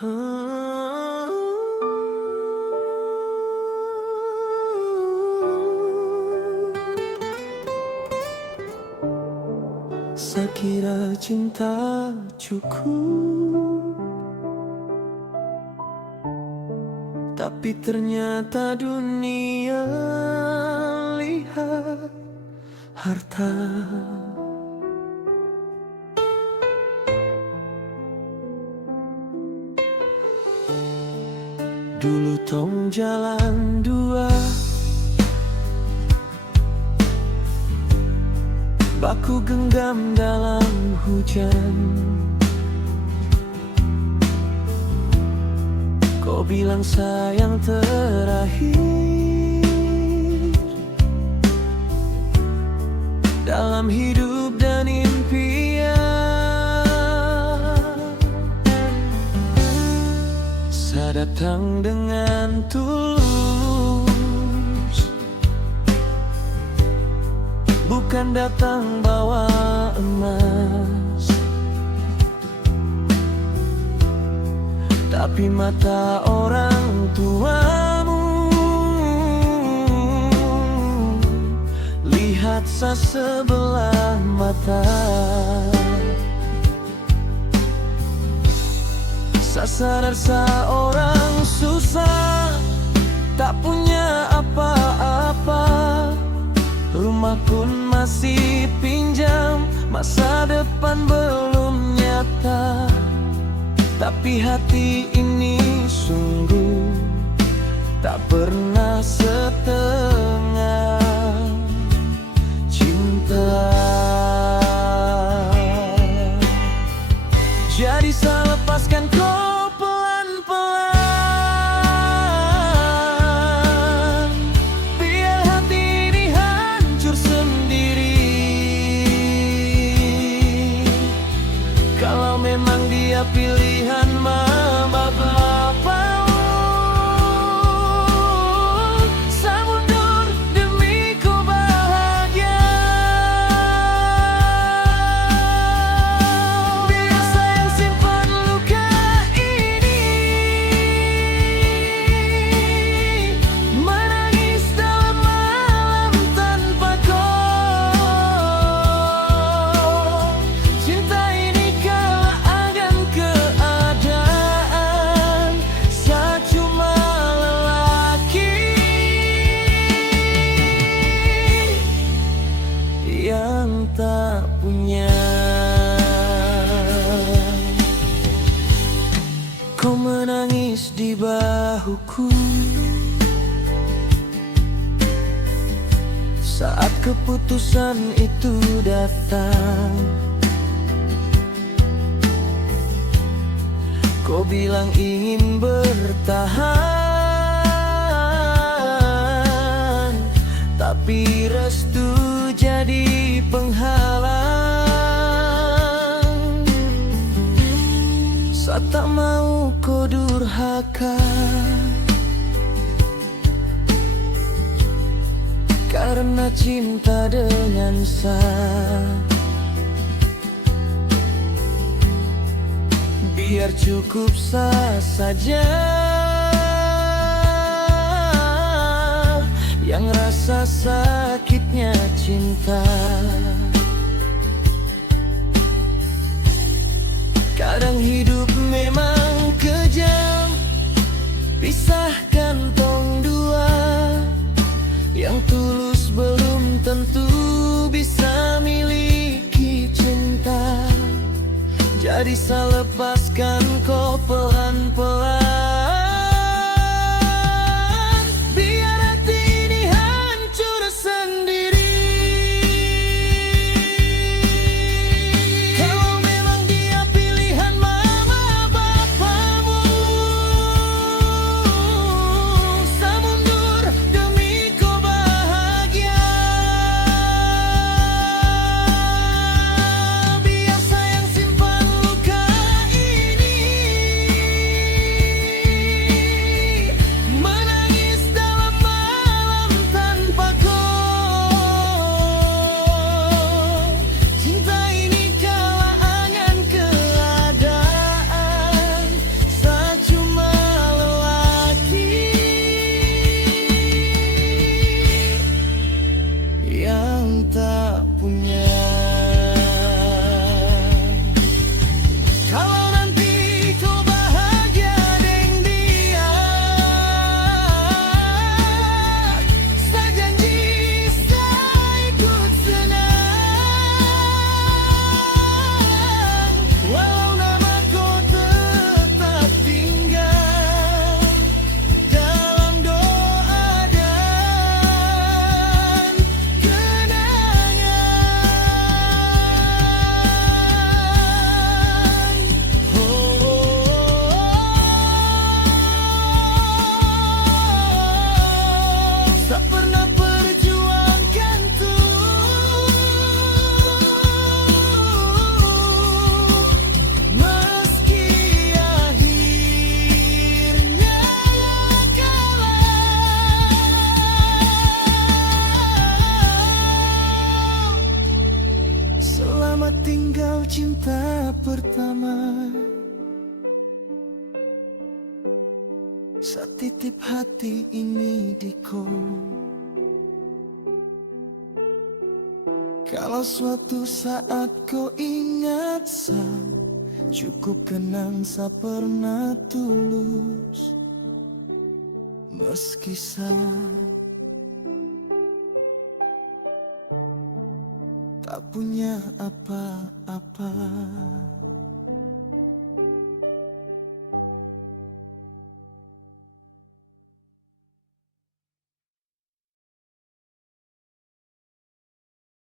Sekira cinta cukup, tapi ternyata dunia lihat harta. Dulu tong jalan dua, baku genggam dalam hujan. Kau bilang sayang terakhir dalam hidup dan impian. Saya datang dengan tulus, bukan datang bawa emas, tapi mata orang tuamu lihat sebelah mata. Saya sadar seorang susah, tak punya apa-apa, rumah pun masih pinjam, masa depan belum nyata. Tapi hati ini sungguh tak pernah setengah cinta. Jadi saya lepaskan kau pelan-pelan, biar hati ini hancur sendiri. Kalau memang dia pilihan mama bapamu, saya mundur demi ku bahagia. Biar saya simpan luka ini, menangis dalam malam tanpa kau. Cinta ini kalah agan keadaan, saya cuma lelaki yang tak punya. Kau menangis di bahuku saat keputusan itu datang. Kau bilang ingin bertahan, tapi restu jadi penghalang. Saya tak mau kau durhaka, karena cinta dengan saya. Biar cukup saja yang rasa sakitnya cinta. Kadang hidup memang kejam, pisahkan tong dua. Yang tulus belum tentu bisa miliki cinta. Jadi saya lepaskan kau pelan-pelan, biar hati ini hancur sendiri. Kalau memang dia pilihan mama bapamu, saya mundur demi kau bahagia. Biar sayang simpan luka ini, cinta pertama, saat titip hati ini di kau. Kalau suatu saat kau ingat cukup kenang pernah tulus. Meski tak punya apa-apa.